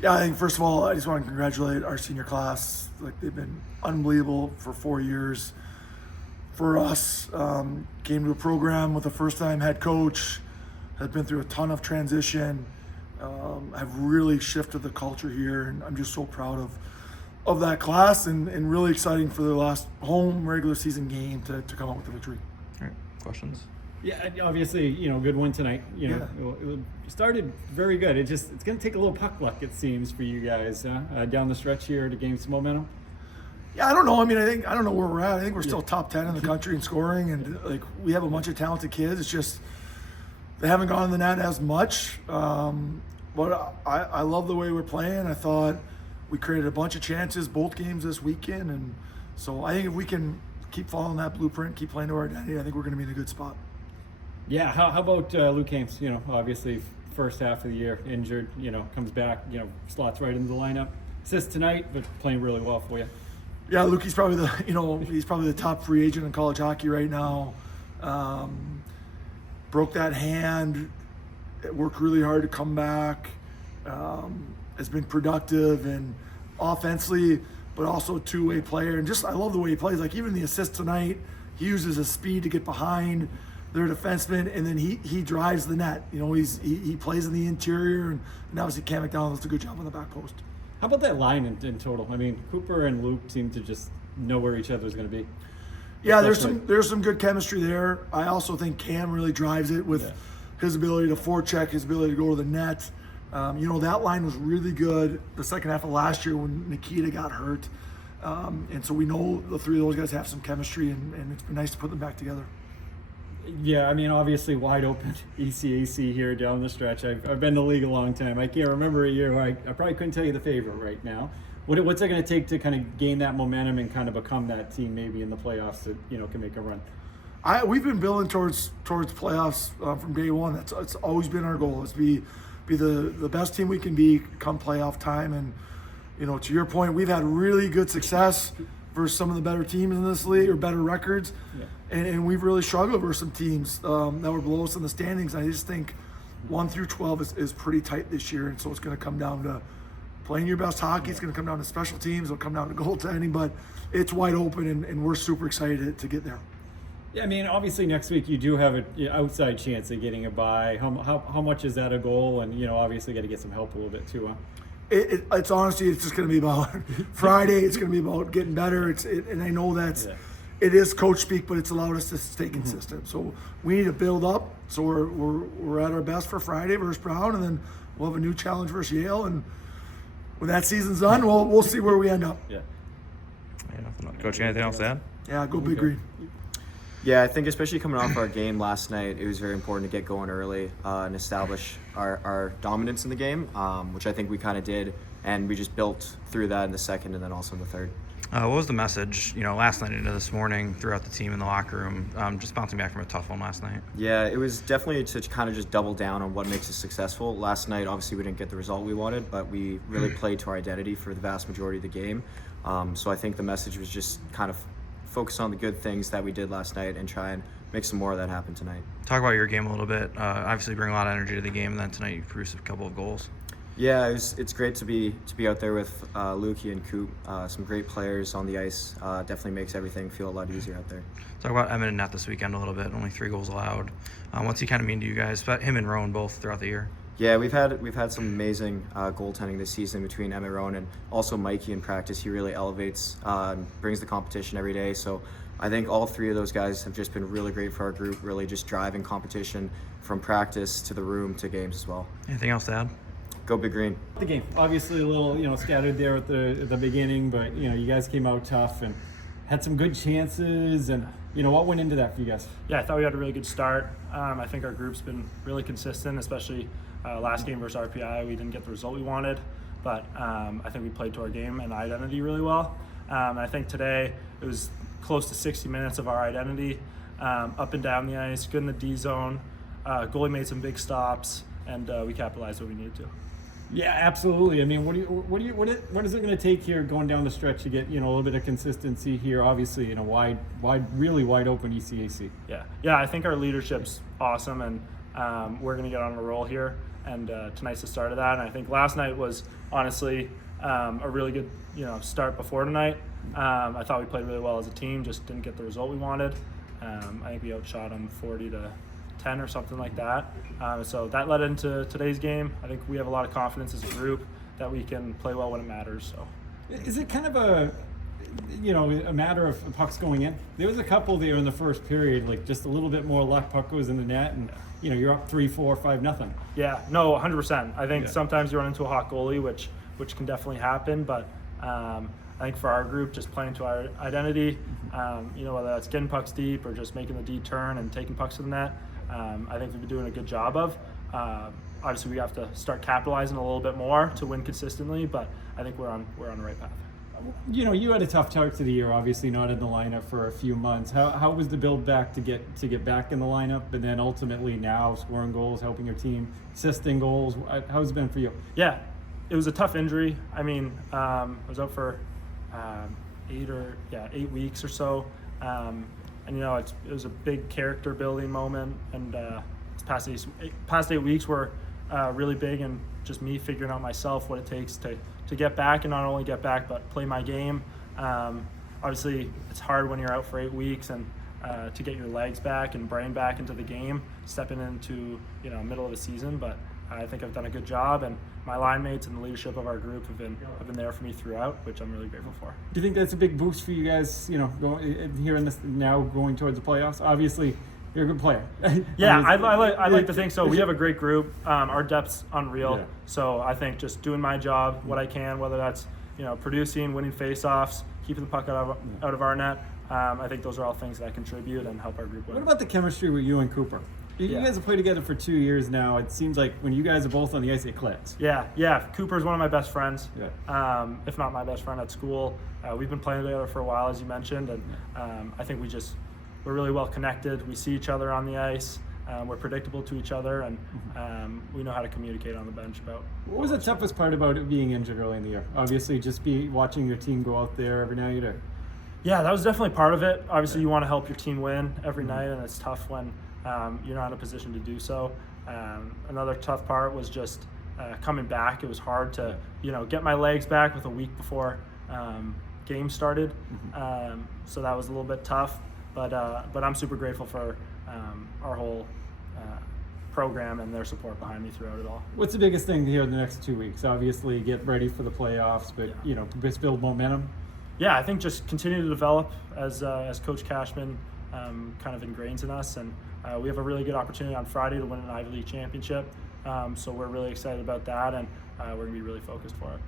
Yeah, I think first of all, I just want to congratulate our senior class. Like they've been unbelievable for 4 years. For us, came to a program with a first-time head coach, has been through a ton of transition, have really shifted the culture here, and I'm just so proud of that class and really exciting for their last home regular season game to come out with a victory. All right, questions? Yeah, obviously, good win tonight. It started very good. It's going to take a little puck luck, it seems, for you guys down the stretch here to gain some momentum. Yeah, I don't know. I mean, I don't know where we're at. I think we're still top 10 in the country in scoring, and like we have a bunch of talented kids. It's just they haven't gone to the net as much. But I love the way we're playing. I thought we created a bunch of chances both games this weekend, and so I think if we can keep following that blueprint, keep playing to our identity, I think we're going to be in a good spot. Yeah, how about Luke Haymes? Obviously first half of the year injured. Comes back. Slots right into the lineup. Assists tonight, but playing really well for you. Yeah, Luke, he's probably the top free agent in college hockey right now. Broke that hand, worked really hard to come back. Has been productive and offensively, but also a two-way player. And just I love the way he plays. Like even the assist tonight, he uses his speed to get behind their defenseman, and then he drives the net. He plays in the interior, and obviously MacDonald does a good job on the back post. How about that line in total? I mean, Cooper and Luke seem to just know where each other's going to be. Yeah, there's some good chemistry there. I also think Cam really drives it with his ability to forecheck, his ability to go to the net. That line was really good the second half of last year when Nikita got hurt. And so we know the three of those guys have some chemistry, and it's been nice to put them back together. Yeah, I mean, obviously wide open ECAC here down the stretch. I've been in the league a long time. I can't remember a year where I probably couldn't tell you the favorite right now. What's it going to take to kind of gain that momentum and kind of become that team maybe in the playoffs that can make a run? We've been building towards playoffs from day one. It's always been our goal is be the best team we can be come playoff time. And to your point, we've had really good success versus some of the better teams in this league or better records. Yeah. And we've really struggled versus some teams that were below us in the standings. I just think 1 through 12 is pretty tight this year, and so it's going to come down to playing your best hockey. It's going to come down to special teams. It'll come down to goaltending, but it's wide open, and we're super excited to get there. Yeah, I mean, obviously next week you do have an outside chance of getting a bye. How much is that a goal? And obviously got to get some help a little bit too, huh? It's honestly, it's just going to be about Friday. It's going to be about getting better. And I know it is coach speak, but it's allowed us to stay consistent. So we need to build up. So we're at our best for Friday versus Brown, and then we'll have a new challenge versus Yale. And when that season's done, we'll see where we end up. Yeah. Coach, anything else to add? Yeah, go Big Green. Yeah, I think especially coming off our game last night, it was very important to get going early and establish our dominance in the game, which I think we kind of did, and we just built through that in the second and then also in the third. What was the message, last night into this morning throughout the team in the locker room, just bouncing back from a tough one last night? Yeah, it was definitely to kind of just double down on what makes us successful. Last night, obviously, we didn't get the result we wanted, but we really played to our identity for the vast majority of the game. So I think the message was just kind of focus on the good things that we did last night and try and make some more of that happen tonight. Talk about your game a little bit. Obviously, bring a lot of energy to the game, and then tonight you produced a couple of goals. Yeah, it's great to be out there with Lukey and Coop. Some great players on the ice. Definitely makes everything feel a lot easier out there. Talk about Emmett and Net this weekend a little bit. Only 3 goals allowed. What's he kind of mean to you guys? But him and Rowan both throughout the year. Yeah, we've had some amazing goaltending this season between Emmett Rowan and also Mikey in practice. He really elevates and brings the competition every day. So I think all 3 of those guys have just been really great for our group. Really just driving competition from practice to the room to games as well. Anything else to add? Go Big Green. The game, obviously a little, scattered there at the beginning, but you guys came out tough and had some good chances. And what went into that for you guys? Yeah, I thought we had a really good start. I think our group's been really consistent, especially last game versus RPI. We didn't get the result we wanted, but I think we played to our game and identity really well. I think today it was close to 60 minutes of our identity, up and down the ice, good in the D zone. Goalie made some big stops, and we capitalized what we needed to. Yeah, absolutely. I mean, what is it going to take here going down the stretch to get a little bit of consistency here? Obviously, really wide open ECAC. Yeah. I think our leadership's awesome, and we're going to get on a roll here. and tonight's the start of that. And I think last night was honestly a really good start before tonight. I thought we played really well as a team, just didn't get the result we wanted. I think we outshot them 40-10 or something like that. So that led into today's game. I think we have a lot of confidence as a group that we can play well when it matters. So, is it kind of a matter of pucks going in? There was a couple there in the first period, like just a little bit more luck, puck goes in the net, and you're up 3-4, 5-0. Yeah, no, 100%. I think Yeah. sometimes you run into a hot goalie, which can definitely happen, but I think for our group, just playing to our identity, whether that's getting pucks deep or just making the D turn and taking pucks to the net, I think we've been doing a good job of. Obviously, we have to start capitalizing a little bit more to win consistently, but I think we're on the right path. You had a tough start to the year, obviously not in the lineup for a few months. How was the build back to get back in the lineup, and then ultimately now scoring goals, helping your team, assisting goals? How's it been for you? Yeah, it was a tough injury. I mean, I was out for 8 weeks or so, and it was a big character building moment. And this past 8 weeks were really big, and just me figuring out myself what it takes to get back, and not only get back but play my game. Obviously, it's hard when you're out for 8 weeks and to get your legs back and brain back into the game, stepping into middle of the season. But I think I've done a good job, and my line mates and the leadership of our group have been there for me throughout, which I'm really grateful for. Do you think that's a big boost for you guys? Here in this now going towards the playoffs. Obviously, you're a good player. Yeah, I like to think so. We have a great group. Our depth's unreal. Yeah. So I think just doing my job, what I can, whether that's producing, winning faceoffs, keeping the puck out of our net. I think those are all things that contribute and help our group win. What about the chemistry with you and Cooper? You Yeah. guys have played together for 2 years now. It seems like when you guys are both on the ice, it clicks. Yeah. Cooper's one of my best friends. Yeah. If not my best friend at school. We've been playing together for a while, as you mentioned, and I think we're really well connected. We see each other on the ice. We're predictable to each other, and we know how to communicate on the bench about. What was the toughest part about it being injured early in the year? Obviously, just watching your team go out there every night. Yeah, that was definitely part of it. Obviously, you want to help your team win every night, and it's tough when you're not in a position to do so. Another tough part was just coming back. It was hard to get my legs back with a week before game started, so that was a little bit tough. But I'm super grateful for our whole program and their support behind me throughout it all. What's the biggest thing here in the next 2 weeks? Obviously, get ready for the playoffs, but just build momentum. Yeah, I think just continue to develop as Coach Cashman kind of ingrains in us, and we have a really good opportunity on Friday to win an Ivy League championship. So we're really excited about that, and we're going to be really focused for it.